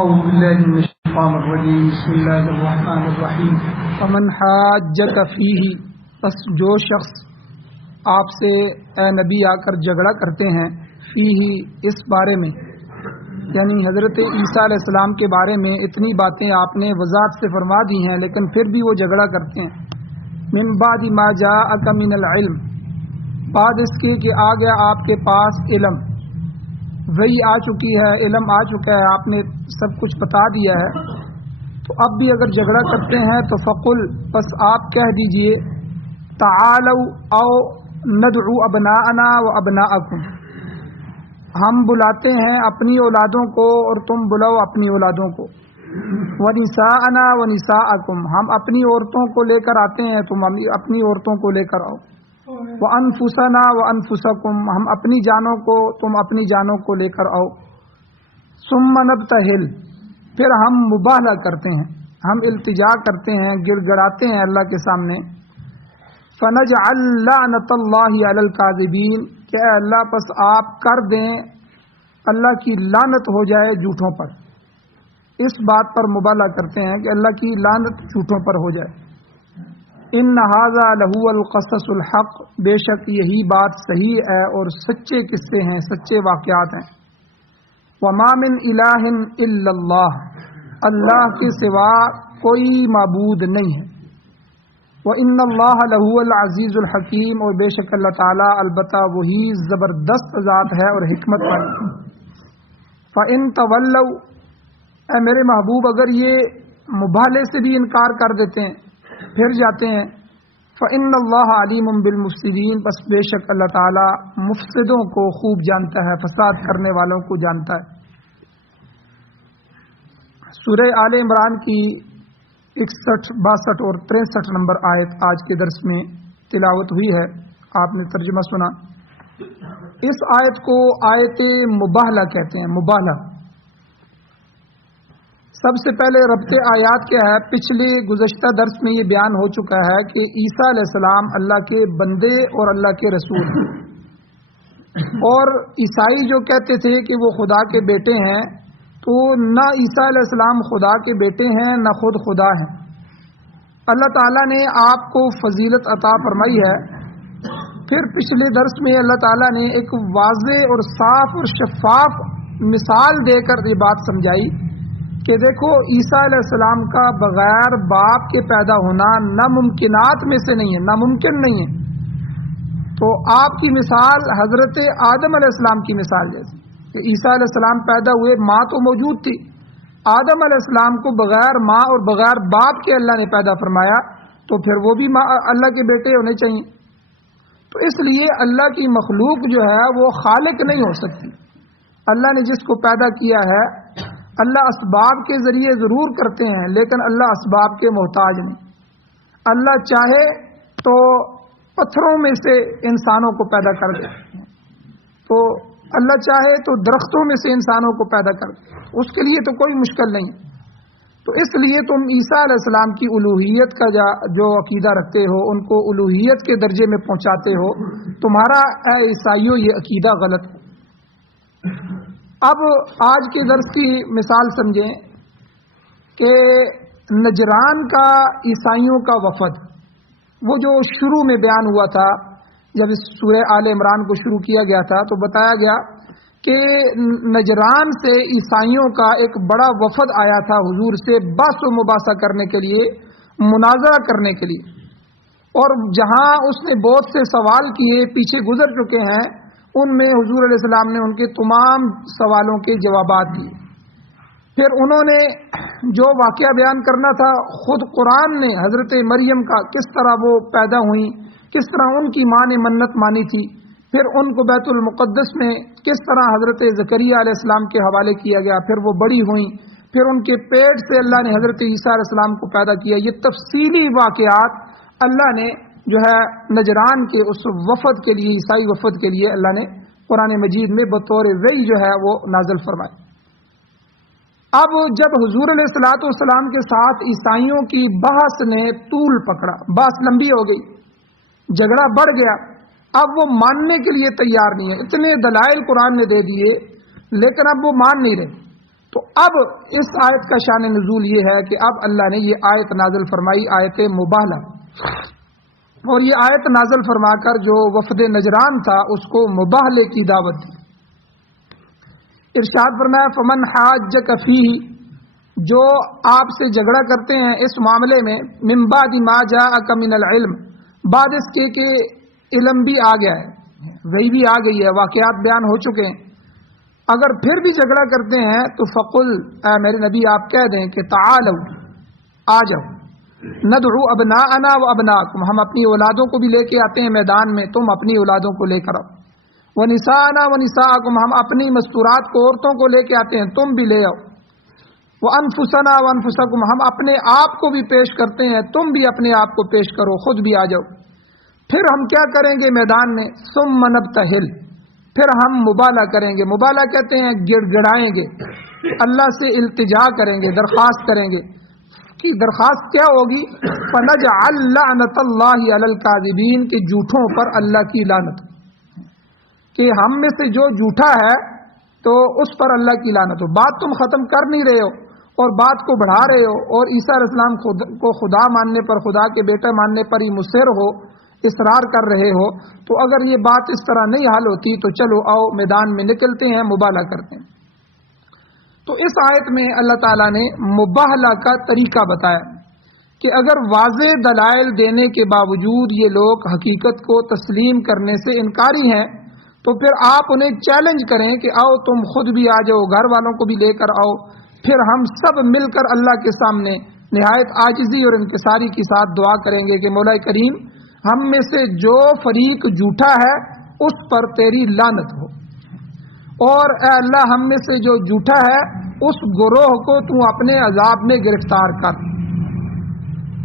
اعوذ باللہ من الشیطان الرجیم بسم اللہ الرحمن الرحیم فمن حاجک فیہ، پس جو شخص آپ سے اے نبی آ کر جھگڑا کرتے ہیں فیہ اس بارے میں، یعنی حضرت عیسیٰ علیہ السلام کے بارے میں اتنی باتیں آپ نے وضاحت سے فرما دی ہیں لیکن پھر بھی وہ جھگڑا کرتے ہیں، من بعد ما جاءک من العلم، بعد اس کے کہ آ گیا آپ کے پاس علم، وہی آ چکی ہے، علم آ چکا ہے، آپ نے سب کچھ بتا دیا ہے، تو اب بھی اگر جھگڑا کرتے ہیں تو فقل، پس آپ کہہ دیجئے تعالوا او ندعو ابناءنا و ابناءکم، ہم بلاتے ہیں اپنی اولادوں کو اور تم بلاؤ اپنی اولادوں کو، ونساءنا و نساءکم، ہم اپنی عورتوں کو لے کر آتے ہیں، تم اپنی عورتوں کو لے کر آؤ، وانفسنا وانفسکم، ہم اپنی جانوں کو تم اپنی جانوں کو لے کر آؤ، ثم نبتہل، پھر ہم مباہلہ کرتے ہیں، ہم التجا کرتے ہیں، گڑ گڑاتے ہیں اللہ کے سامنے، فنجعل لعنت اللہ علی الکاذبین، کہ اے اللہ پس آپ کر دیں اللہ کی لعنت ہو جائے جھوٹوں پر، اس بات پر مباہلہ کرتے ہیں کہ اللہ کی لعنت جھوٹوں پر ہو جائے، ان ھذا لہو القصص الحق، بے شک یہی بات صحیح ہے اور سچے قصے ہیں، سچے واقعات ہیں، وما من الہ الا اللہ، اللہ کے سوا کوئی معبود نہیں ہے، وان اللہ لہو العزیز الحکیم، اور بے شک اللہ تعالیٰ البتہ وہی زبردست ذات ہے اور حکمت والی، فان تولوا، اے میرے محبوب اگر یہ مباہلے سے بھی انکار کر دیتے ہیں، پھر جاتے ہیں، فإن اللہ علیم بالمفسدین، بس بے شک اللہ تعالیٰ مفسدوں کو خوب جانتا ہے، فساد کرنے والوں کو جانتا ہے۔ سورہ آل عمران کی 61، 62 اور 63 نمبر آیت آج کے درس میں تلاوت ہوئی ہے، آپ نے ترجمہ سنا۔ اس آیت کو آیت مباہلہ کہتے ہیں، مباہلہ۔ سب سے پہلے ربط آیات کیا ہے؟ پچھلے گزشتہ درس میں یہ بیان ہو چکا ہے کہ عیسیٰ علیہ السلام اللہ کے بندے اور اللہ کے رسول ہیں، اور عیسائی جو کہتے تھے کہ وہ خدا کے بیٹے ہیں، تو نہ عیسیٰ علیہ السلام خدا کے بیٹے ہیں نہ خود خدا ہیں، اللہ تعالیٰ نے آپ کو فضیلت عطا فرمائی ہے۔ پھر پچھلے درس میں اللہ تعالیٰ نے ایک واضح اور صاف اور شفاف مثال دے کر یہ بات سمجھائی کہ دیکھو عیسیٰ علیہ السلام کا بغیر باپ کے پیدا ہونا ناممکنات میں سے نہیں ہے، ناممکن نہیں ہے، تو آپ کی مثال حضرت آدم علیہ السلام کی مثال جیسی کہ عیسیٰ علیہ السلام پیدا ہوئے، ماں تو موجود تھی، آدم علیہ السلام کو بغیر ماں اور بغیر باپ کے اللہ نے پیدا فرمایا، تو پھر وہ بھی اللہ کے بیٹے ہونے چاہیے۔ تو اس لیے اللہ کی مخلوق جو ہے وہ خالق نہیں ہو سکتی، اللہ نے جس کو پیدا کیا ہے، اللہ اسباب کے ذریعے ضرور کرتے ہیں لیکن اللہ اسباب کے محتاج نہیں، اللہ چاہے تو پتھروں میں سے انسانوں کو پیدا کر دے، تو اللہ چاہے تو درختوں میں سے انسانوں کو پیدا کر دے، اس کے لیے تو کوئی مشکل نہیں۔ تو اس لیے تم عیسیٰ علیہ السلام کی الوہیت کا جو عقیدہ رکھتے ہو، ان کو الوہیت کے درجے میں پہنچاتے ہو، تمہارا اے عیسائیوں یہ عقیدہ غلط ہے۔ اب آج کے درس کی مثال سمجھیں کہ نجران کا عیسائیوں کا وفد، وہ جو شروع میں بیان ہوا تھا جب اس سورہ آل عمران کو شروع کیا گیا تھا، تو بتایا گیا کہ نجران سے عیسائیوں کا ایک بڑا وفد آیا تھا حضور سے بحث و مباحثہ کرنے کے لیے، مناظرہ کرنے کے لیے، اور جہاں اس نے بہت سے سوال کیے پیچھے گزر چکے ہیں، ان میں حضور علیہ السلام نے ان کے تمام سوالوں کے جوابات دیے۔ پھر انہوں نے جو واقعہ بیان کرنا تھا، خود قرآن نے حضرت مریم کا کس طرح وہ پیدا ہوئیں، کس طرح ان کی ماں نے منت مانی تھی، پھر ان کو بیت المقدس میں کس طرح حضرت زکریا علیہ السلام کے حوالے کیا گیا، پھر وہ بڑی ہوئیں، پھر ان کے پیٹ سے اللہ نے حضرت عیسیٰ علیہ السلام کو پیدا کیا، یہ تفصیلی واقعات اللہ نے جو ہے نجران کے اس وفد کے لیے، عیسائی وفد کے لیے اللہ نے قرآن مجید میں بطور وحی جو ہے وہ نازل فرمائے۔ اب جب حضور علیہ السلام کے ساتھ عیسائیوں کی بحث نے طول پکڑا، بحث لمبی ہو گئی، جھگڑا بڑھ گیا، اب وہ ماننے کے لیے تیار نہیں ہے، اتنے دلائل قرآن نے دے دیے لیکن اب وہ مان نہیں رہے، تو اب اس آیت کا شان نزول یہ ہے کہ اب اللہ نے یہ آیت نازل فرمائی، آیت مباہلہ، اور یہ آیت نازل فرما کر جو وفد نجران تھا اس کو مباہلے کی دعوت دی۔ ارشاد فرمایا فمن حاجک فیہ، جو آپ سے جھگڑا کرتے ہیں اس معاملے میں، من بعد ما جاءک من العلم، بعد اس کے کہ علم بھی آ گیا ہے، وہی بھی آ گئی ہے، واقعات بیان ہو چکے ہیں، اگر پھر بھی جھگڑا کرتے ہیں تو فقل، اے میرے نبی آپ کہہ دیں کہ تعالوا، آ جاؤ، ندعو ابناءنا و ابناءکم، ہم اپنی اولادوں کو بھی لے کے آتے ہیں میدان میں، تم اپنی اولادوں کو لے کر آؤ، ونساءنا ونساءکم، ہم اپنی مستورات کو، عورتوں کو لے کے آتے ہیں، تم بھی لے آؤ، وانفسنا وانفسکم، ہم اپنے آپ کو بھی پیش کرتے ہیں، تم بھی اپنے آپ کو پیش کرو، خود بھی آ جاؤ، پھر ہم کیا کریں گے میدان میں، ثم نبتہل، پھر ہم مبالہ کریں گے، مبالہ کہتے ہیں گڑ گڑائیں گے، اللہ سے التجا کریں گے، درخواست کریں گے، کہ درخواست کیا ہوگی، فنجعل لعنت اللہ علی الکاذبین، کہ جھوٹوں پر اللہ کی لعنت، کہ ہم میں سے جو جھوٹا ہے تو اس پر اللہ کی لعنت ہو، بات تم ختم کر نہیں رہے ہو اور بات کو بڑھا رہے ہو، اور عیسیٰ علیہ السلام کو خدا ماننے پر، خدا کے بیٹا ماننے پر ہی مصر ہو، اصرار کر رہے ہو، تو اگر یہ بات اس طرح نہیں حل ہوتی تو چلو آؤ میدان میں نکلتے ہیں، مباہلہ کرتے ہیں۔ تو اس آیت میں اللہ تعالیٰ نے مباہلہ کا طریقہ بتایا کہ اگر واضح دلائل دینے کے باوجود یہ لوگ حقیقت کو تسلیم کرنے سے انکاری ہیں تو پھر آپ انہیں چیلنج کریں کہ آؤ تم خود بھی آ جاؤ، گھر والوں کو بھی لے کر آؤ، پھر ہم سب مل کر اللہ کے سامنے نہایت عاجزی اور انکساری کے ساتھ دعا کریں گے کہ مولا کریم، ہم میں سے جو فریق جھوٹا ہے اس پر تیری لعنت ہو، اور اے اللہ ہم میں سے جو جھوٹا ہے اس گروہ کو تو اپنے عذاب میں گرفتار کر۔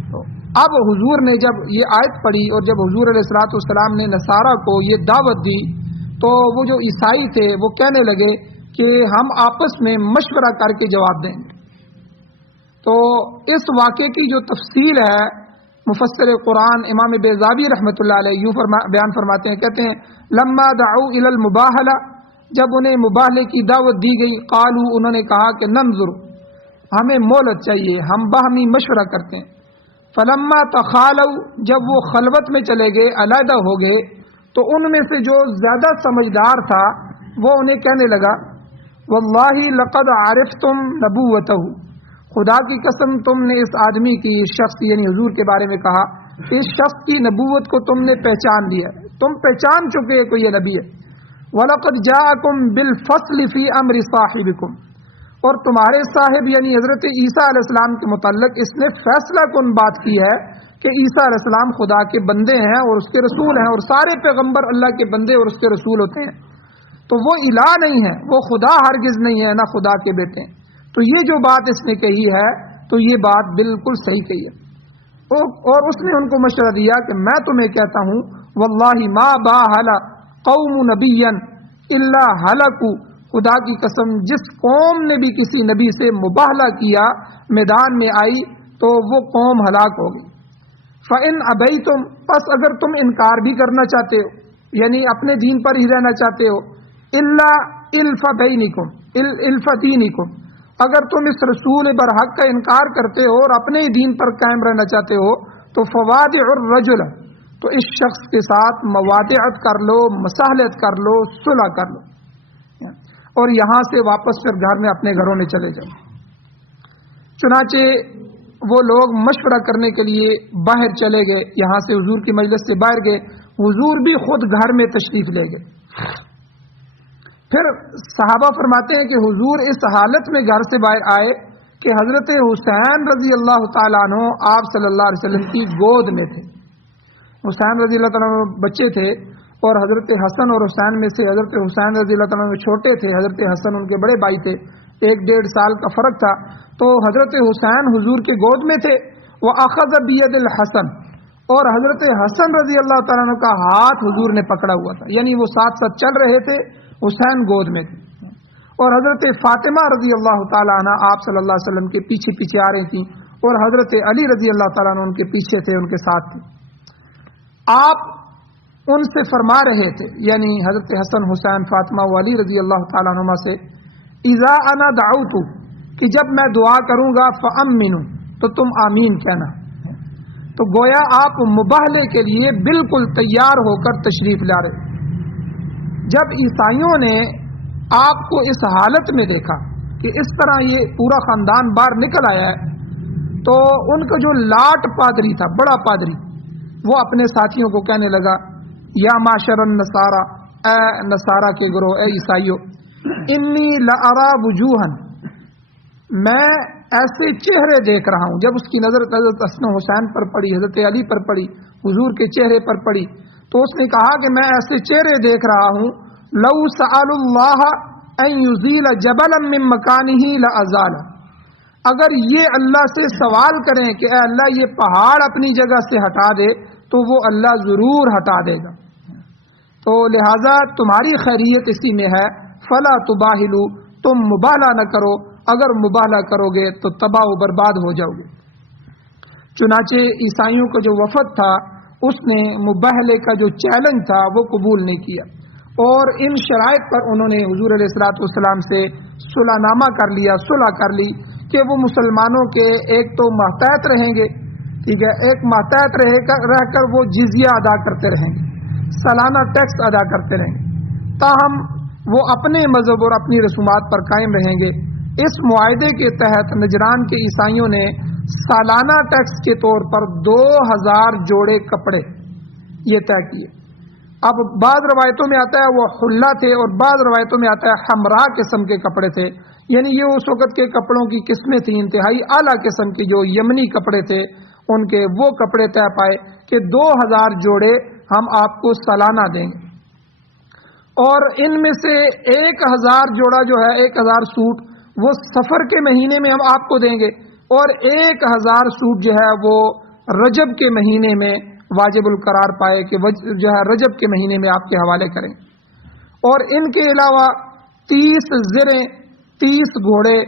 تو اب حضور نے جب یہ آیت پڑھی اور جب حضور علیہ الصلوۃ والسلام نے نصارہ کو یہ دعوت دی تو وہ جو عیسائی تھے وہ کہنے لگے کہ ہم آپس میں مشورہ کر کے جواب دیں گے۔ تو اس واقعے کی جو تفصیل ہے مفسر قرآن امام بیضاوی رحمۃ اللہ علیہ یوں بیان فرماتے ہیں، کہتے ہیں لما دعوا الی المباہلہ، جب انہیں مباہلے کی دعوت دی گئی، قالوا، انہوں نے کہا کہ ننظر، ہمیں مہلت چاہیے، ہم باہمی مشورہ کرتے ہیں، فلما تخالوا، جب وہ خلوت میں چلے گئے، علیحدہ ہو گئے، تو ان میں سے جو زیادہ سمجھدار تھا وہ انہیں کہنے لگا واللہ لقد عرفتم نبوتہ، خدا کی قسم تم نے اس آدمی کی، اس شخص یعنی حضور کے بارے میں کہا، اس شخص کی نبوت کو تم نے پہچان لیا، تم پہچان چکے کہ یہ نبی ہے، وَلَقَدْ جَاءَكُمْ بِالْفَصْلِ فِي أَمْرِ صَاحِبِكُمْ، اور تمہارے صاحب یعنی حضرت عیسیٰ علیہ السلام کے متعلق اس نے فیصلہ کن بات کی ہے کہ عیسیٰ علیہ السلام خدا کے بندے ہیں اور اس کے رسول ہیں، اور سارے پیغمبر اللہ کے بندے اور اس کے رسول ہوتے ہیں، تو وہ الہ نہیں ہے، وہ خدا ہرگز نہیں ہے، نہ خدا کے بیٹے ہیں، تو یہ جو بات اس نے کہی ہے تو یہ بات بالکل صحیح کہی ہے، اور اس نے ان کو مشورہ دیا کہ میں تمہیں کہتا ہوں واللہ ما باہل قوم نبی الا ہلکوا، خدا کی قسم جس قوم نے بھی کسی نبی سے مباہلہ کیا، میدان میں آئی، تو وہ قوم ہلاک ہو گئی۔ فَإِنْ أَبَيْتُمْ، پس اگر تم انکار بھی کرنا چاہتے ہو، یعنی اپنے دین پر ہی رہنا چاہتے ہو، إِلَّا إِلْفَ بَيْنِكُمْ إِلْفَ دِينِكُمْ، اگر تم اس رسول برحق کا انکار کرتے ہو اور اپنے ہی دین پر قائم رہنا چاہتے ہو، تو فوادع الرجل، تو اس شخص کے ساتھ موادعت کر لو، مصالحت کر لو، صلح کر لو، اور یہاں سے واپس پھر گھر میں اپنے گھروں میں چلے جاؤ۔ چنانچہ وہ لوگ مشورہ کرنے کے لیے باہر چلے گئے، یہاں سے حضور کی مجلس سے باہر گئے، حضور بھی خود گھر میں تشریف لے گئے۔ پھر صحابہ فرماتے ہیں کہ حضور اس حالت میں گھر سے باہر آئے کہ حضرت حسین رضی اللہ تعالیٰ عنہ آپ صلی اللہ علیہ وسلم کی گود میں تھے۔ حسین رضی اللہ تعالیٰ عنہ بچے تھے، اور حضرت حسن اور حسین میں سے حضرت حسین رضی اللہ تعالیٰ عنہ چھوٹے تھے، حضرت حسن ان کے بڑے بھائی تھے، 1-1.5 سال کا فرق تھا، تو حضرت حسین حضور کے گود میں تھے، وَأَخَذَ بِيَدِ الْحَسَن، اور حضرت حسن رضی اللہ تعالیٰ عنہ کا ہاتھ حضور نے پکڑا ہوا تھا، یعنی وہ ساتھ ساتھ چل رہے تھے، حسین گود میں تھے، اور حضرت فاطمہ رضی اللہ تعالیٰ عنہ آپ صلی اللہ علیہ وسلم کے پیچھے پیچھے آ رہی تھیں، اور حضرت علی رضی اللہ تعالیٰ عنہ ان کے پیچھے تھے، ان کے ساتھ تھے۔ آپ ان سے فرما رہے تھے، یعنی حضرت حسن، حسین، فاطمہ و علی رضی اللہ تعالیٰ عنہ سے، اذا انا دعوت، کہ جب میں دعا کروں گا فَأَمِّنُوا تو تم آمین کہنا. تو گویا آپ مباہلے کے لیے بالکل تیار ہو کر تشریف لا رہے. جب عیسائیوں نے آپ کو اس حالت میں دیکھا کہ اس طرح یہ پورا خاندان باہر نکل آیا ہے، تو ان کا جو لاٹ پادری تھا، بڑا پادری، وہ اپنے ساتھیوں کو کہنے لگا یا معاشر النصارى، اے نصارہ کے گروہ، اے عیسائیوں، انی لارا وجوہا، میں ایسے چہرے دیکھ رہا ہوں. جب اس کی نظر حضرت حسن حسین پر پڑی، حضرت علی پر پڑی، حضور کے چہرے پر پڑی، تو اس نے کہا کہ میں ایسے چہرے دیکھ رہا ہوں، لو سأل اللہ ان یزیل جبلا من مکانہ لازال، اگر یہ اللہ سے سوال کریں کہ اے اللہ یہ پہاڑ اپنی جگہ سے ہٹا دے تو وہ اللہ ضرور ہٹا دے گا. تو لہذا تمہاری خیریت اسی میں ہے، فلا تباہلوا، تم مبالہ نہ کرو، اگر مبالہ کرو گے تو تباہ و برباد ہو جاؤ گے. چنانچہ عیسائیوں کا جو وفد تھا اس نے مباہلے کا جو چیلنج تھا وہ قبول نہیں کیا، اور ان شرائط پر انہوں نے حضور علیہ الصلوۃ والسلام سے صلح نامہ کر لیا، صلح کر لی کہ وہ مسلمانوں کے ایک تو ماتحت رہیں گے، ٹھیک ہے، ایک ماتحت رہ کر وہ جزیہ ادا کرتے رہیں گے، سالانہ ٹیکس ادا کرتے رہیں گے، تاہم وہ اپنے مذہب اور اپنی رسومات پر قائم رہیں گے. اس معاہدے کے تحت نجران کے عیسائیوں نے سالانہ ٹیکس کے طور پر 2000 جوڑے کپڑے یہ طے کیے. اب بعض روایتوں میں آتا ہے وہ حلہ تھے، اور بعض روایتوں میں آتا ہے حمراء قسم کے کپڑے تھے، یعنی یہ اس وقت کے کپڑوں کی قسمیں تھیں، انتہائی اعلیٰ قسم کی جو یمنی کپڑے تھے ان کے، وہ کپڑے طے پائے کہ 2000 جوڑے ہم آپ کو سالانہ دیں گے، اور ان میں سے 1000 جوڑا جو ہے 1000 سوٹ وہ سفر کے مہینے میں ہم آپ کو دیں گے، اور 1000 سوٹ جو ہے وہ رجب کے مہینے میں واجب القرار پائے کہ جو ہے رجب کے مہینے میں آپ کے حوالے کریں. اور ان کے علاوہ 30 زریں، 30 گھوڑے،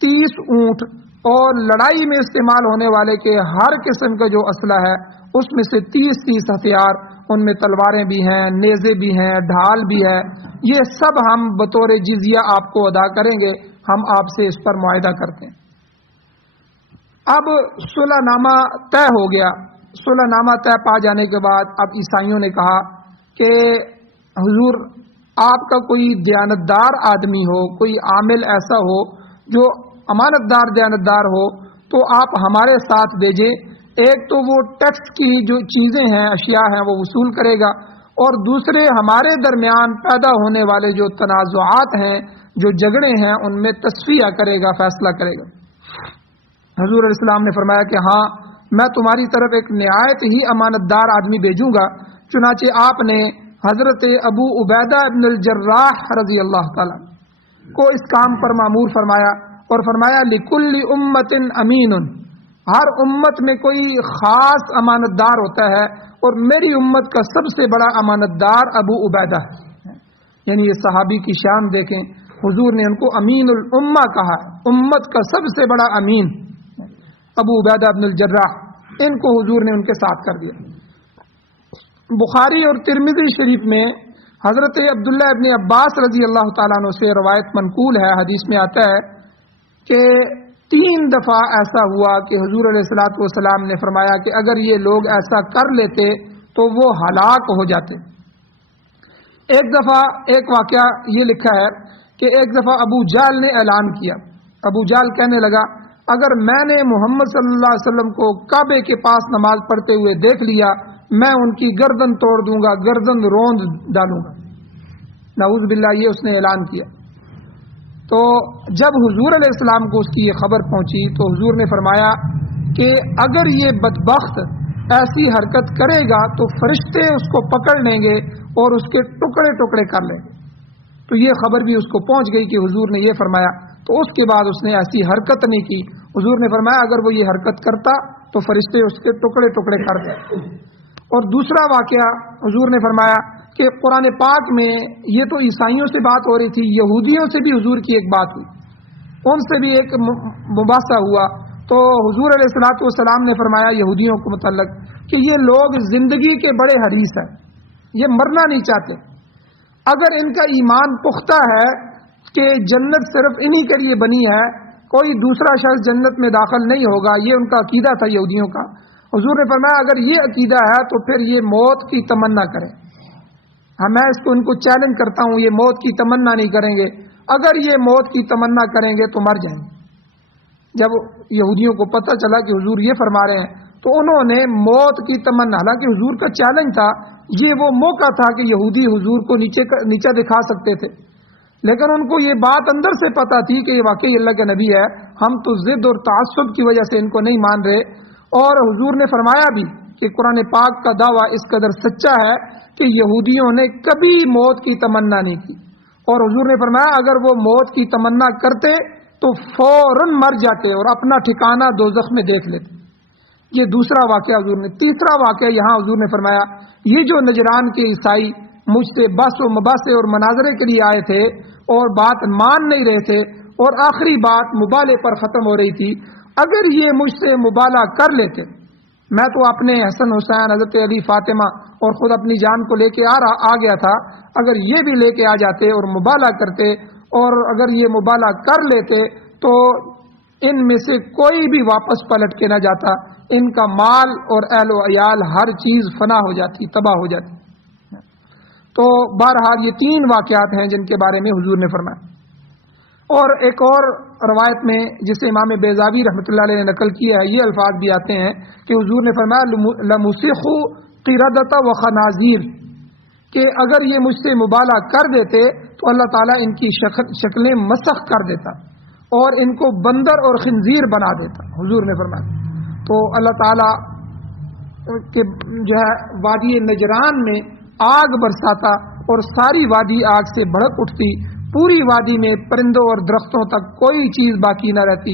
30 اونٹ، اور لڑائی میں استعمال ہونے والے کے ہر قسم کا جو اسلحہ ہے اس میں سے 30 ہتھیار، ان میں تلواریں بھی ہیں، نیزے بھی ہیں، ڈھال بھی ہے، یہ سب ہم بطور جزیہ آپ کو ادا کریں گے، ہم آپ سے اس پر معاہدہ کرتے ہیں. اب صلح نامہ طے ہو گیا. صلح نامہ طے پا جانے کے بعد اب عیسائیوں نے کہا کہ حضور آپ کا کوئی دیانتدار آدمی ہو، کوئی عامل ایسا ہو جو امانتدار دیانتدار ہو تو آپ ہمارے ساتھ بھیجیں. ایک تو وہ ٹیکس کی جو چیزیں ہیں، اشیاء ہیں، وہ وصول کرے گا، اور دوسرے ہمارے درمیان پیدا ہونے والے جو تنازعات ہیں، جو جھگڑے ہیں، ان میں تصفیہ کرے گا، فیصلہ کرے گا. حضور علیہ السلام نے فرمایا کہ ہاں میں تمہاری طرف ایک نہایت ہی امانتدار آدمی بھیجوں گا. چنانچہ آپ نے حضرت ابو عبیدہ بن الجراح رضی اللہ تعالی کو اس کام پر مامور فرمایا، اور فرمایا لکل امت امین، ہر امت میں کوئی خاص امانتدار ہوتا ہے، اور میری امت کا سب سے بڑا امانتدار ابو عبیدہ ہے. یعنی یہ صحابی کی شان دیکھیں، حضور نے ان کو امین الامہ کہا، امت کا سب سے بڑا امین ابو عبیدہ بن الجراح، ان کو حضور نے ان کے ساتھ کر دیا. بخاری اور ترمذی شریف میں حضرت عبداللہ ابن عباس رضی اللہ تعالیٰ عنہ سے روایت منقول ہے، حدیث میں آتا ہے کہ 3 دفعہ ایسا ہوا کہ حضور علیہ الصلوۃ والسلام نے فرمایا کہ اگر یہ لوگ ایسا کر لیتے تو وہ ہلاک ہو جاتے. ایک دفعہ ایک واقعہ یہ لکھا ہے کہ ایک دفعہ ابو جہل نے اعلان کیا. ابو جہل کہنے لگا اگر میں نے محمد صلی اللہ علیہ وسلم کو کعبے کے پاس نماز پڑھتے ہوئے دیکھ لیا میں ان کی گردن توڑ دوں گا، گردن روند ڈالوں گا. نعوذ باللہ، یہ اس نے اعلان کیا. تو جب حضور علیہ السلام کو اس کی یہ خبر پہنچی تو حضور نے فرمایا کہ اگر یہ بدبخت ایسی حرکت کرے گا تو فرشتے اس کو پکڑ لیں گے اور اس کے ٹکڑے ٹکڑے کر لیں گے. تو یہ خبر بھی اس کو پہنچ گئی کہ حضور نے یہ فرمایا. تو اس کے بعد اس نے ایسی حرکت نہیں کی. حضور نے فرمایا اگر وہ یہ حرکت کرتا تو فرشتے اس کے ٹکڑے ٹکڑے کر دیں. اور دوسرا واقعہ حضور نے فرمایا کہ قرآن پاک میں یہ تو عیسائیوں سے بات ہو رہی تھی، یہودیوں سے بھی حضور کی ایک بات ہوئی، ان سے بھی ایک مباحثہ ہوا. تو حضور علیہ الصلوۃ والسلام نے فرمایا یہودیوں کو متعلق کہ یہ لوگ زندگی کے بڑے حریص ہیں، یہ مرنا نہیں چاہتے. اگر ان کا ایمان پختہ ہے کہ جنت صرف انہی کے لیے بنی ہے کوئی دوسرا شخص جنت میں داخل نہیں ہوگا، یہ ان کا عقیدہ تھا یہودیوں کا۔ حضور نے فرمایا اگر یہ عقیدہ ہے تو پھر یہ موت کی تمنا کریں۔ میں ان کو چیلنج کرتا ہوں، یہ موت کی تمنا نہیں کریں گے، اگر یہ موت کی تمنا کریں گے تو مر جائیں گے۔ جب یہودیوں کو پتہ چلا کہ حضور یہ فرما رہے ہیں تو انہوں نے موت کی تمنا، حالانکہ حضور کا چیلنج تھا، یہ وہ موقع تھا کہ یہودی حضور کو نیچے دکھا سکتے تھے، لیکن ان کو یہ بات اندر سے پتہ تھی کہ یہ واقعی اللہ کا نبی ہے، ہم تو ضد اور تعصب کی وجہ سے ان کو نہیں مان رہے۔ اور حضور نے فرمایا بھی کہ قرآن پاک کا دعویٰ اس قدر سچا ہے کہ یہودیوں نے کبھی موت کی تمنا نہیں کی، اور حضور نے فرمایا اگر وہ موت کی تمنا کرتے تو فوراً مر جاتے اور اپنا ٹھکانہ دوزخ میں دیکھ لیتے۔ یہ دوسرا واقعہ حضور نے۔ تیسرا واقعہ یہاں حضور نے فرمایا یہ جو نجران کے عیسائی مجھ سے بحث و مباحثے اور مناظرے کے لیے آئے تھے اور بات مان نہیں رہے تھے، اور آخری بات مبالے پر ختم ہو رہی تھی، اگر یہ مجھ سے مبالہ کر لیتے، میں تو اپنے حسن حسین، حضرت علی، فاطمہ اور خود اپنی جان کو لے کے آ گیا تھا، اگر یہ بھی لے کے آ جاتے اور مبالہ کرتے، اور اگر یہ مبالہ کر لیتے تو ان میں سے کوئی بھی واپس پلٹ کے نہ جاتا، ان کا مال اور اہل و عیال ہر چیز فنا ہو جاتی، تباہ ہو جاتی۔ تو بہرحال یہ تین واقعات ہیں جن کے بارے میں حضور نے فرمایا۔ اور ایک اور روایت میں جسے امام بیضاوی رحمۃ اللہ علیہ نے نقل کیا ہے، یہ الفاظ بھی آتے ہیں کہ حضور نے فرمایا لمسخ قردۃ و خنازیر، کہ اگر یہ مجھ سے مبالہ کر دیتے تو اللہ تعالیٰ ان کی شکلیں مسخ کر دیتا اور ان کو بندر اور خنزیر بنا دیتا، حضور نے فرمایا۔ تو اللہ تعالیٰ کے جو ہے وادی نجران میں آگ برساتا اور ساری وادی آگ سے بھڑک اٹھتی، پوری وادی میں پرندوں اور درختوں تک کوئی چیز باقی نہ رہتی،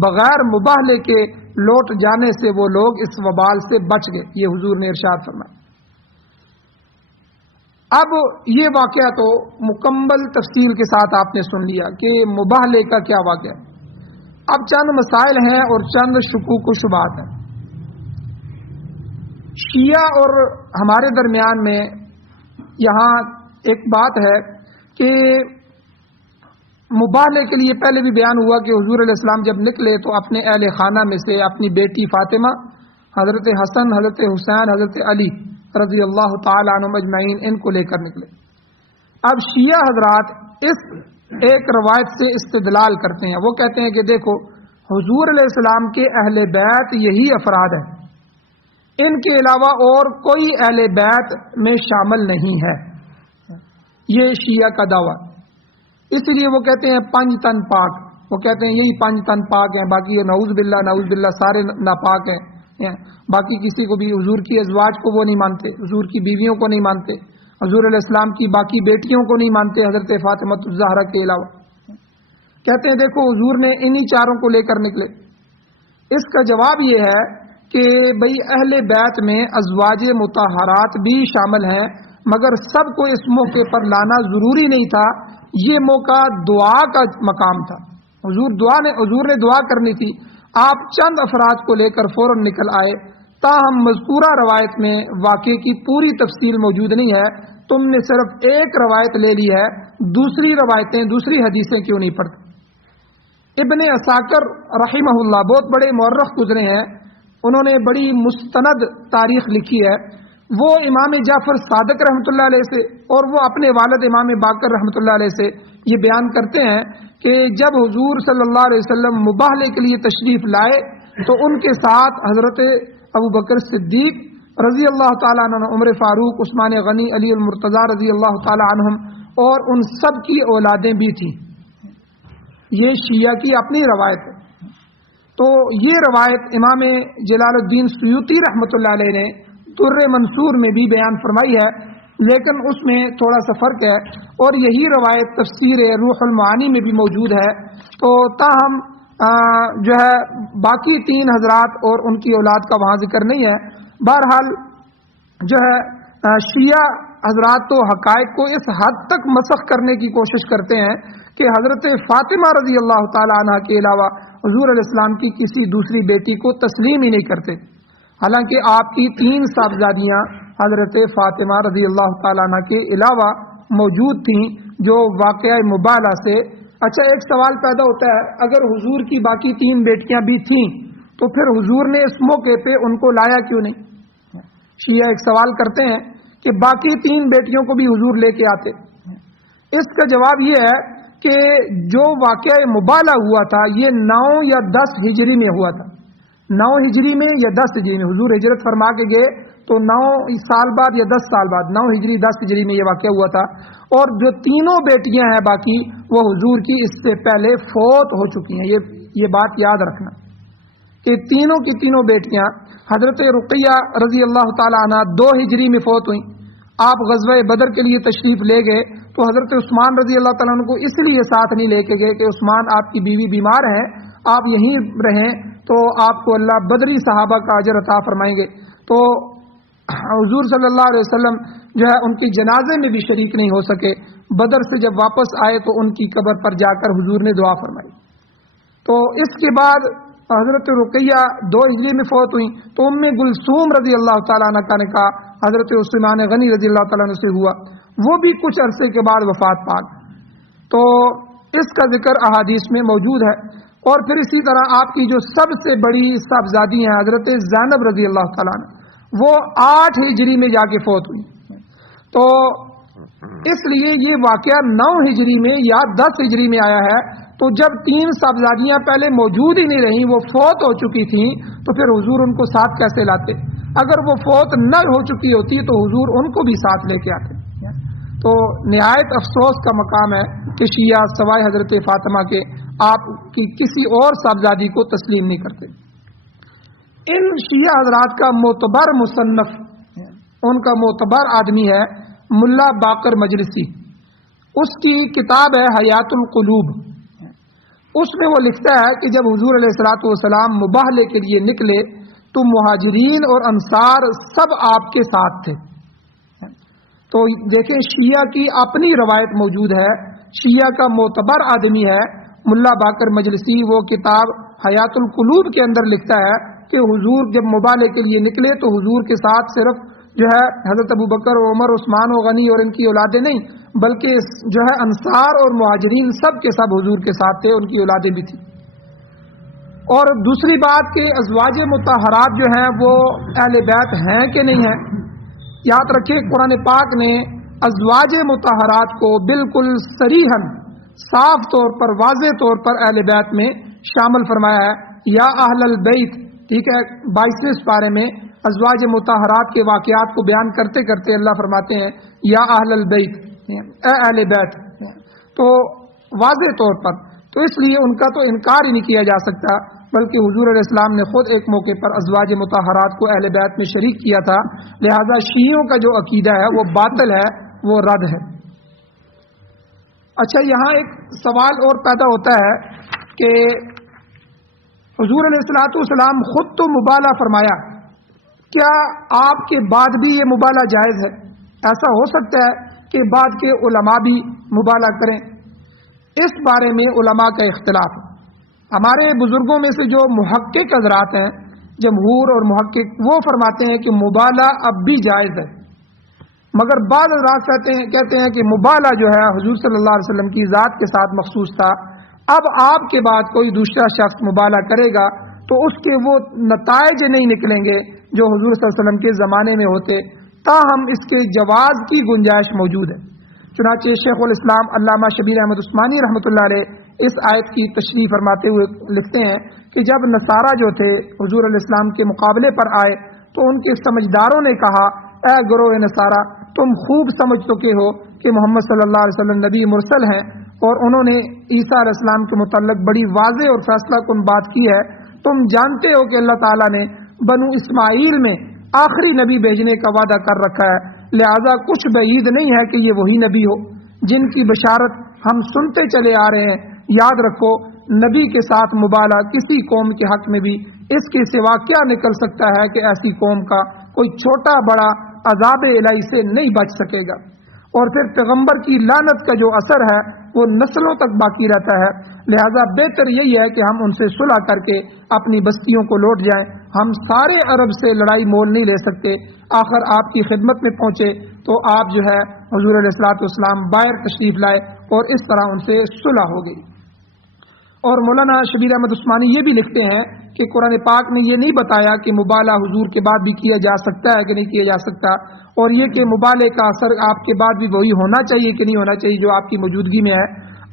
بغیر مباہلے کے لوٹ جانے سے وہ لوگ اس وبال سے بچ گئے، یہ حضور نے ارشاد فرمایا۔ اب یہ واقعہ تو مکمل تفصیل کے ساتھ آپ نے سن لیا کہ مباہلے کا کیا واقعہ ہے۔ اب چند مسائل ہیں اور چند شکوک و شبہات ہیں۔ شیعہ اور ہمارے درمیان میں یہاں ایک بات ہے کہ مباہلے کے لیے پہلے بھی بیان ہوا کہ حضور علیہ السلام جب نکلے تو اپنے اہل خانہ میں سے اپنی بیٹی فاطمہ، حضرت حسن، حضرت حسین، حضرت علی رضی اللہ تعالی عنہم اجمعین ان کو لے کر نکلے۔ اب شیعہ حضرات اس ایک روایت سے استدلال کرتے ہیں، وہ کہتے ہیں کہ دیکھو حضور علیہ السلام کے اہل بیت یہی افراد ہیں، ان کے علاوہ اور کوئی اہل بیت میں شامل نہیں ہے، یہ شیعہ کا دعویٰ۔ اس لیے وہ کہتے ہیں پنج تن پاک، وہ کہتے ہیں یہی پنج تن پاک ہیں، باقی یہ نعوذ باللہ سارے ناپاک ہیں، باقی کسی کو بھی، حضور کی ازواج کو وہ نہیں مانتے، حضور کی بیویوں کو نہیں مانتے، حضور علیہ السلام کی باقی بیٹیوں کو نہیں مانتے حضرت فاطمہ الزہرا کے علاوہ۔ کہتے ہیں دیکھو حضور نے انہی چاروں کو لے کر نکلے۔ اس کا جواب یہ ہے کہ بھئی اہل بیت میں ازواج مطہرات بھی شامل ہیں، مگر سب کو اس موقع پر لانا ضروری نہیں تھا، یہ موقع دعا کا مقام تھا، حضور نے دعا کرنی تھی، آپ چند افراد کو لے کر فوراً نکل آئے۔ تاہم مذکورہ روایت میں واقعے کی پوری تفصیل موجود نہیں ہے، تم نے صرف ایک روایت لے لی ہے، دوسری روایتیں، دوسری حدیثیں کیوں نہیں پڑھتے؟ ابن عساکر رحمہ اللہ بہت بڑے مورخ گزرے ہیں، انہوں نے بڑی مستند تاریخ لکھی ہے، وہ امام جعفر صادق رحمۃ اللہ علیہ سے اور وہ اپنے والد امام باقر رحمۃ اللہ علیہ سے یہ بیان کرتے ہیں کہ جب حضور صلی اللہ علیہ وسلم مباہلے کے لیے تشریف لائے تو ان کے ساتھ حضرت ابو بکر صدیق رضی اللہ تعالیٰ عنہ، عمر فاروق، عثمان غنی، علی المرتضیٰ رضی اللہ تعالیٰ عنہم اور ان سب کی اولادیں بھی تھیں۔ یہ شیعہ کی اپنی روایت ہے۔ تو یہ روایت امام جلال الدین سیوطی رحمۃ اللہ علیہ نے در منصور میں بھی بیان فرمائی ہے، لیکن اس میں تھوڑا سا فرق ہے، اور یہی روایت تفسیر روح المعانی میں بھی موجود ہے۔ تو تاہم جو ہے باقی تین حضرات اور ان کی اولاد کا وہاں ذکر نہیں ہے۔ بہرحال جو ہے شیعہ حضرات تو حقائق کو اس حد تک مسخ کرنے کی کوشش کرتے ہیں کہ حضرت فاطمہ رضی اللہ تعالی عنہ کے علاوہ حضور علیہ السلام کی کسی دوسری بیٹی کو تسلیم ہی نہیں کرتے، حالانکہ آپ کی تین صاحبزادیاں حضرت فاطمہ رضی اللہ تعالی عنہ کے علاوہ موجود تھیں جو واقعہ مبالہ سے اچھا ایک سوال پیدا ہوتا ہے، اگر حضور کی باقی 3 بیٹیاں بھی تھیں تو پھر حضور نے اس موقع پہ ان کو لایا کیوں نہیں؟ شیعہ ایک سوال کرتے ہیں کہ باقی 3 بیٹیوں کو بھی حضور لے کے آتے۔ اس کا جواب یہ ہے کہ جو واقعہ مبالہ ہوا تھا یہ 9 یا 10 ہجری میں ہوا تھا، 9 ہجری میں یا 10 ہجری میں حضور ہجرت فرما کے گئے تو 9 سال بعد یا 10 سال بعد، 9 ہجری 10 ہجری میں یہ واقعہ ہوا تھا۔ اور جو تینوں بیٹیاں ہیں باقی وہ حضور کی اس سے پہلے فوت ہو چکی ہیں۔ یہ بات یاد رکھنا کہ تینوں کی تینوں بیٹیاں حضرت رقیہ رضی اللہ تعالی عنہ 2 ہجری میں فوت ہوئیں۔ آپ غزوہ بدر کے لیے تشریف لے گئے تو حضرت عثمان رضی اللہ تعالیٰ عنہ کو اس لیے ساتھ نہیں لے کے گئے کہ عثمان آپ کی بیوی بیمار ہے، آپ یہیں رہیں تو آپ کو اللہ بدری صحابہ کا اجر عطا فرمائیں گے۔ تو حضور صلی اللہ علیہ وسلم جو ہے ان کی جنازے میں بھی شریک نہیں ہو سکے۔ بدر سے جب واپس آئے تو ان کی قبر پر جا کر حضور نے دعا فرمائی۔ تو اس کے بعد حضرت رقیہ 2 ہجری میں فوت ہوئی تو ام کلثوم رضی اللہ تعالیٰ عنہ کا نکاح حضرت عثمان غنی رضی اللہ تعالیٰ عنہ سے ہوا، وہ بھی کچھ عرصے کے بعد وفات پا گئے۔ تو اس کا ذکر احادیث میں موجود ہے۔ اور پھر اسی طرح آپ کی جو سب سے بڑی صاحبزادی ہیں حضرت زینب رضی اللہ تعالیٰ عنہ، وہ 8 ہجری میں جا کے فوت ہوئی۔ تو اس لیے یہ واقعہ 9 ہجری میں یا 10 ہجری میں آیا ہے، تو جب 3 صاحبزادیاں پہلے موجود ہی نہیں رہیں، وہ فوت ہو چکی تھیں، تو پھر حضور ان کو ساتھ کیسے لاتے؟ اگر وہ فوت نہ ہو چکی ہوتی تو حضور ان کو بھی ساتھ لے کے آتے۔ تو نہایت افسوس کا مقام ہے کہ شیعہ سوائے حضرت فاطمہ کے آپ کی کسی اور صاحبزادی کو تسلیم نہیں کرتے۔ ان شیعہ حضرات کا معتبر مصنف، ان کا معتبر آدمی ہے ملا باقر مجلسی۔ اس کی کتاب ہے حیات القلوب۔ اس میں وہ لکھتا ہے کہ جب حضور علیہ الصلوۃ والسلام مباہلے کے لیے نکلے تو مہاجرین اور انصار سب آپ کے ساتھ تھے۔ تو دیکھیں شیعہ کی اپنی روایت موجود ہے، شیعہ کا معتبر آدمی ہے ملا باقر مجلسی۔ وہ کتاب حیات القلوب کے اندر لکھتا ہے کہ حضور جب مباہلے کے لیے نکلے تو حضور کے ساتھ صرف جو ہے حضرت ابو بکر و عمر عثمان و غنی اور ان کی اولادیں نہیں، بلکہ جو ہے انصار اور مہاجرین سب کے سب حضور کے ساتھ تھے، ان کی اولادیں بھی تھیں۔ اور دوسری بات کہ ازواج مطہرات جو ہیں وہ اہل بیت ہیں کہ نہیں ہیں، یاد رکھیں قرآن پاک نے ازواج مطہرات کو بالکل صریحاً صاف طور پر واضح طور پر اہل بیت میں شامل فرمایا ہے۔ یا اہل البیت، ٹھیک ہے، 22ویں سپارے میں ازواج مطہرات کے واقعات کو بیان کرتے کرتے اللہ فرماتے ہیں یا اہل البیت، اے اہل بیت، تو واضح طور پر۔ تو اس لیے ان کا تو انکار ہی نہیں کیا جا سکتا، بلکہ حضور علیہ السلام نے خود ایک موقع پر ازواج مطہرات کو اہل بیت میں شریک کیا تھا، لہذا شیعوں کا جو عقیدہ ہے وہ باطل ہے، وہ رد ہے۔ اچھا یہاں ایک سوال اور پیدا ہوتا ہے کہ حضور علیہ الصلوۃ والسلام خود تو مبالہ فرمایا، کیا آپ کے بعد بھی یہ مبالہ جائز ہے؟ ایسا ہو سکتا ہے کہ بعد کے علماء بھی مبالہ کریں؟ اس بارے میں علماء کا اختلاف ہے۔ ہمارے بزرگوں میں سے جو محقق حضرات ہیں، جمہور اور محقق، وہ فرماتے ہیں کہ مبالہ اب بھی جائز ہے، مگر بعض حضرات کہتے ہیں کہ مبالہ جو ہے حضور صلی اللہ علیہ وسلم کی ذات کے ساتھ مخصوص تھا، اب آپ کے بعد کوئی دوسرا شخص مبالہ کرے گا تو اس کے وہ نتائج نہیں نکلیں گے جو حضور صلی اللہ علیہ وسلم کے زمانے میں ہوتے، تاہم اس کے جواز کی گنجائش موجود ہے۔ چنانچہ شیخ الاسلام علامہ شبیر احمد عثمانی رحمۃ اللہ علیہ اس آیت کی تشریح فرماتے ہوئے لکھتے ہیں کہ جب نصارہ جو تھے حضور علیہ السلام کے مقابلے پر آئے تو ان کے سمجھداروں نے کہا، اے گروہ نصارہ، تم خوب سمجھ چکے ہو کہ محمد صلی اللہ علیہ وسلم نبی مرسل ہیں، اور انہوں نے عیسیٰ علیہ السلام کے متعلق بڑی واضح اور فیصلہ کن بات کی ہے۔ تم جانتے ہو کہ اللہ تعالیٰ نے بنو اسماعیل میں آخری نبی بھیجنے کا وعدہ کر رکھا ہے، لہذا کچھ بعید نہیں ہے کہ یہ وہی نبی ہو جن کی بشارت ہم سنتے چلے آ رہے ہیں۔ یاد رکھو نبی کے ساتھ مبالہ کسی قوم کے حق میں بھی اس کے سوا کیا نکل سکتا ہے کہ ایسی قوم کا کوئی چھوٹا بڑا عذاب الہی سے نہیں بچ سکے گا۔ اور پھر پیغمبر کی لعنت کا جو اثر ہے وہ نسلوں تک باقی رہتا ہے، لہذا بہتر یہی ہے کہ ہم ان سے صلح کر کے اپنی بستیوں کو لوٹ جائیں۔ ہم سارے عرب سے لڑائی مول نہیں لے سکتے، آخر آپ کی خدمت میں پہنچے تو آپ جو ہے حضور علیہ الصلوۃ والسلام باہر تشریف لائے اور اس طرح ان سے صلح ہو گئی۔ اور مولانا شبیر احمد عثمانی یہ بھی لکھتے ہیں کہ قرآن پاک نے یہ نہیں بتایا کہ مبالہ حضور کے بعد بھی کیا جا سکتا ہے کہ نہیں کیا جا سکتا، اور یہ کہ مبالے کا اثر آپ کے بعد بھی وہی ہونا چاہیے کہ نہیں ہونا چاہیے جو آپ کی موجودگی میں ہے۔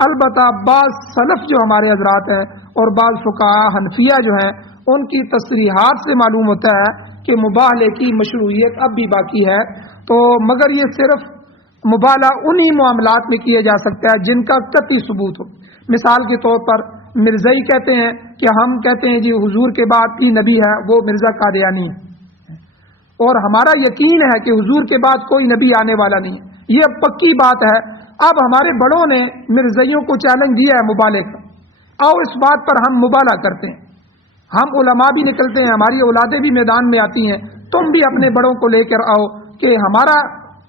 البتہ بعض سلف جو ہمارے حضرات ہیں اور بعض فقہاء حنفیہ جو ہیں ان کی تصریحات سے معلوم ہوتا ہے کہ مبالے کی مشروعیت اب بھی باقی ہے، تو مگر یہ صرف مبالہ انہی معاملات میں کیا جا سکتا ہے جن کا قطعی ثبوت ہو۔ مثال کے طور پر مرزائی کہتے ہیں کہ ہم کہتے ہیں جی حضور کے بعد کی نبی ہے وہ مرزا قادیانی ہے، اور ہمارا یقین ہے کہ حضور کے بعد کوئی نبی آنے والا نہیں ہے، یہ اب پکی بات ہے۔ اب ہمارے بڑوں نے مرزائیوں کو چیلنج دیا ہے مبالے کا، آؤ اس بات پر ہم مبالہ کرتے ہیں، ہم علماء بھی نکلتے ہیں، ہماری اولادیں بھی میدان میں آتی ہیں، تم بھی اپنے بڑوں کو لے کر آؤ کہ ہمارا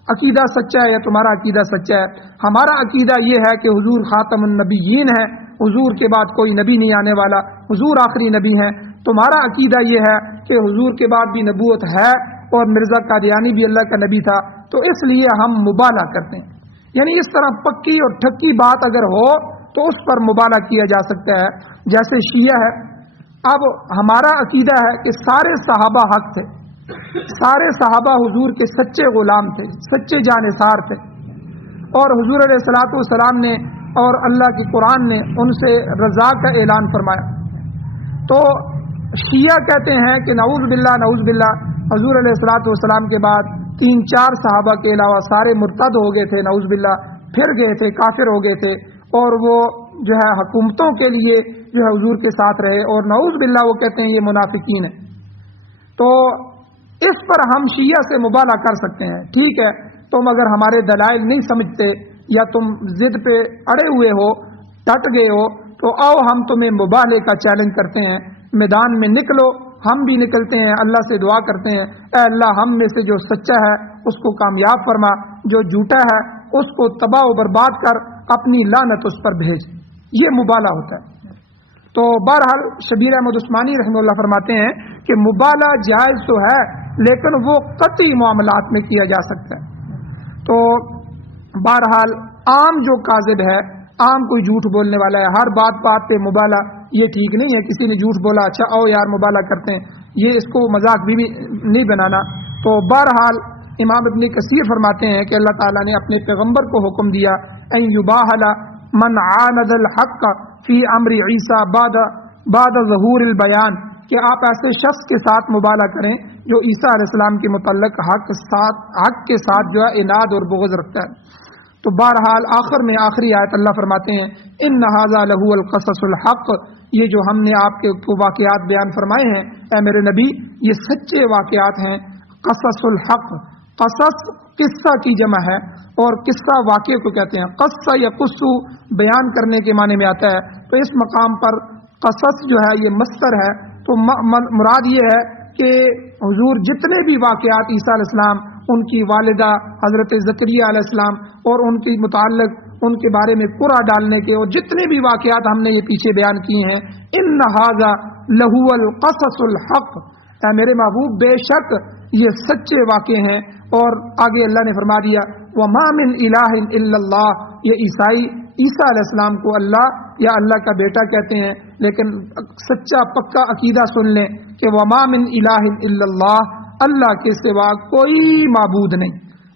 عقیدہ سچا ہے یا تمہارا عقیدہ سچا ہے۔ ہمارا عقیدہ یہ ہے کہ حضور خاتم النبیین ہے، حضور کے بعد کوئی نبی نہیں آنے والا، حضور آخری نبی ہیں۔ تمہارا عقیدہ یہ ہے کہ حضور کے بعد بھی نبوت ہے اور مرزا قادیانی بھی اللہ کا نبی تھا، تو اس لیے ہم مبالہ کرتے ہیں۔ یعنی اس طرح پکی اور ٹھکی بات اگر ہو تو اس پر مبالہ کیا جا سکتا ہے، جیسے شیعہ ہے۔ اب ہمارا عقیدہ ہے کہ سارے صحابہ حق تھے، سارے صحابہ حضور کے سچے غلام تھے، سچے جانثار تھے، اور حضور علیہ الصلوۃ والسلام نے اور اللہ کی قرآن نے ان سے رضا کا اعلان فرمایا۔ تو شیعہ کہتے ہیں کہ نعوذ باللہ حضور علیہ الصلوۃ والسلام کے بعد 3-4 صحابہ کے علاوہ سارے مرتد ہو گئے تھے، نعوذ باللہ پھر گئے تھے، کافر ہو گئے تھے، اور وہ جو ہے حکومتوں کے لیے جو ہے حضور کے ساتھ رہے، اور نعوذ باللہ وہ کہتے ہیں یہ منافقین ہیں۔ تو اس پر ہم شیعہ سے مبالہ کر سکتے ہیں، ٹھیک ہے تم اگر ہمارے دلائل نہیں سمجھتے یا تم ضد پہ اڑے ہوئے ہو، ڈٹ گئے ہو، تو آؤ ہم تمہیں مبالے کا چیلنج کرتے ہیں، میدان میں نکلو۔ ہم بھی نکلتے ہیں، اللہ سے دعا کرتے ہیں اے اللہ ہم میں سے جو سچا ہے اس کو کامیاب فرما، جو جھوٹا ہے اس کو تباہ و برباد کر، اپنی لعنت اس پر بھیج۔ یہ مبالہ ہوتا ہے۔ تو بہرحال شبیر احمد عثمانی رحمہ اللہ فرماتے ہیں کہ مبالہ جائز تو ہے لیکن وہ قطعی معاملات میں کیا جا سکتا ہے۔ تو بہرحال عام جو کاذب ہے، عام کوئی جھوٹ بولنے والا ہے، ہر بات پہ مبالہ، یہ ٹھیک نہیں ہے۔ کسی نے جھوٹ بولا، اچھا آؤ یار مبالہ کرتے ہیں، یہ اس کو مذاق بھی نہیں بنانا۔ تو بہرحال امام ابن کثیر فرماتے ہیں کہ اللہ تعالیٰ نے اپنے پیغمبر کو حکم دیا ان یباہل من عاند الحق فی امر عیسیٰ بعد ظہور البیان، کہ آپ ایسے شخص کے ساتھ مبالہ کریں جو عیسیٰ علیہ السلام کے متعلق حق کے ساتھ جو ہے عناد اور بغض رکھتا ہے۔ تو بہرحال آخر میں آخری آیت اللہ فرماتے ہیں ان ھذا لہو القصص الحق، یہ جو ہم نے آپ کے واقعات بیان فرمائے ہیں اے میرے نبی یہ سچے واقعات ہیں۔ قصص الحق، قصص قصہ کی جمع ہے اور قصہ واقعے کو کہتے ہیں۔ قصہ یا قصو بیان کرنے کے معنی میں آتا ہے، تو اس مقام پر قصص جو ہے یہ مصدر ہے، تو مراد یہ ہے کہ حضور جتنے بھی واقعات عیسیٰ علیہ السلام، ان کی والدہ حضرت زکریا علیہ السلام اور ان کے متعلق ان کے بارے میں قرعہ ڈالنے کے، اور جتنے بھی واقعات ہم نے یہ پیچھے بیان کیے ہیں، ان ھذا لہو القصص الحق، اے میرے محبوب بے شک یہ سچے واقع ہیں۔ اور آگے اللہ نے فرما دیا وما من الہ الا اللہ، یہ عیسائی عیسیٰ علیہ السلام کو اللہ یا اللہ کا بیٹا کہتے ہیں، لیکن سچا پکا عقیدہ سن لیں کہ وما من الہ الا اللہ، اللہ کے سوا کوئی معبود نہیں،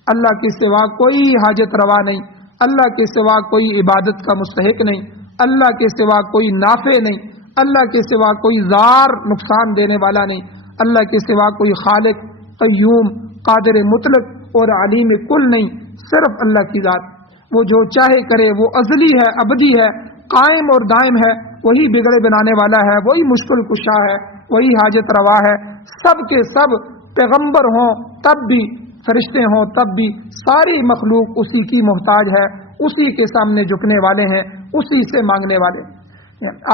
اللہ کے سوا کوئی حاجت روا نہیں، اللہ کے سوا کوئی عبادت کا مستحق نہیں، اللہ کے سوا کوئی نافع نہیں، اللہ کے سوا کوئی ضار نقصان دینے والا نہیں، اللہ کے سوا کوئی خالق، قیوم، قادر مطلق اور علیم کل نہیں، صرف اللہ کی ذات۔ وہ جو چاہے کرے، وہ ازلی ہے، ابدی ہے، قائم اور دائم ہے، وہی بگڑے بنانے والا ہے، وہی مشکل کشا ہے، وہی حاجت روا ہے۔ سب کے سب پیغمبر ہوں تب بھی، فرشتے ہوں تب بھی، ساری مخلوق اسی کی محتاج ہے، اسی کے سامنے جھکنے والے ہیں، اسی سے مانگنے والے۔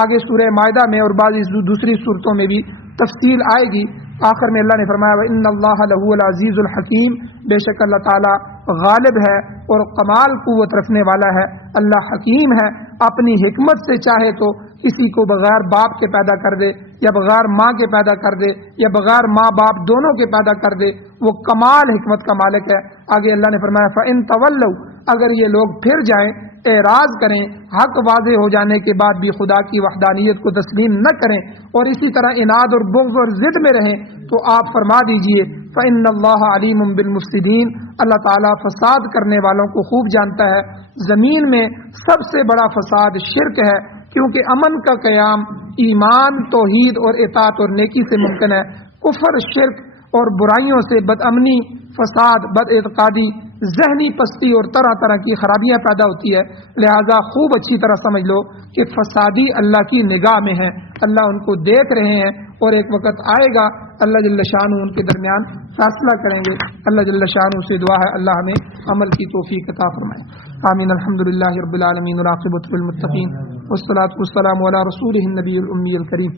آگے سورہ مائدہ میں اور بعض دوسری صورتوں میں بھی تفصیل آئے گی۔ آخر میں اللہ نے فرمایا وَإِنَّ اللَّهَ لَهُوَ الْعَزِيزُ الْحَكِيمُ، بے شک اللہ تعالیٰ غالب ہے اور کمال قوت رکھنے والا ہے، اللہ حکیم ہے، اپنی حکمت سے چاہے تو کسی کو بغیر باپ کے پیدا کر دے یا بغیر ماں کے پیدا کر دے یا بغیر ماں باپ دونوں کے پیدا کر دے، وہ کمال حکمت کا مالک ہے۔ آگے اللہ نے فرمایا فَإِن تَوَلَّوْا، اگر یہ لوگ پھر جائیں اعراض کریں، حق واضح ہو جانے کے بعد بھی خدا کی وحدانیت کو تسلیم نہ کریں اور اسی طرح اناد اور بغض اور ضد میں رہیں، تو آپ فرما دیجئے فإن اللہ علیم بالمفسدین، اللہ تعالیٰ فساد کرنے والوں کو خوب جانتا ہے۔ زمین میں سب سے بڑا فساد شرک ہے، کیونکہ امن کا قیام ایمان، توحید اور اطاعت اور نیکی سے ممکن ہے۔ کفر، شرک اور برائیوں سے بد امنی، فساد، بد اعتقادی، ذہنی پستی اور طرح طرح کی خرابیاں پیدا ہوتی ہے۔ لہذا خوب اچھی طرح سمجھ لو کہ فسادی اللہ کی نگاہ میں ہیں، اللہ ان کو دیکھ رہے ہیں، اور ایک وقت آئے گا اللہ جل شانہ ان کے درمیان فیصلہ کریں گے۔ اللہ جل شانہ سے دعا ہے اللہ ہمیں عمل کی توفیق عطا فرمائے۔ آمین۔ الحمدللہ رب العالمین والعاقبۃ للمتقین والصلاۃ والسلام علی رسولہ النبی الامی الکریم۔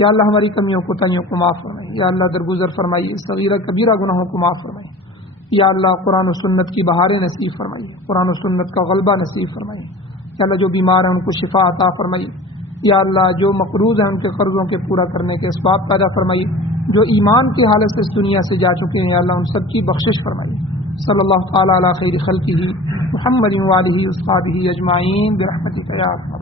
یا اللہ ہماری کمیوں کو تائیوں کو معاف فرمائے، یا اللہ درگزر فرمائیے، صغیرہ کبیرہ گناہوں کو معاف فرمائیے، یا اللہ قرآن و سنت کی بہاریں نصیب فرمائیے، قرآن و سنت کا غلبہ نصیب فرمائیے، یا اللہ جو بیمار ہیں ان کو شفا عطا فرمائیے، یا اللہ جو مقروض ہیں ان کے قرضوں کے پورا کرنے کے اسباب پیدا فرمائیے، جو ایمان کی حالت سے اس دنیا سے جا چکے ہیں یا اللہ ان سب کی بخشش فرمائیے۔ صلی اللہ تعالی علی خیر خلقہ محمد و آلہ و اصحابہ اجمعین برحمتک یا ارحم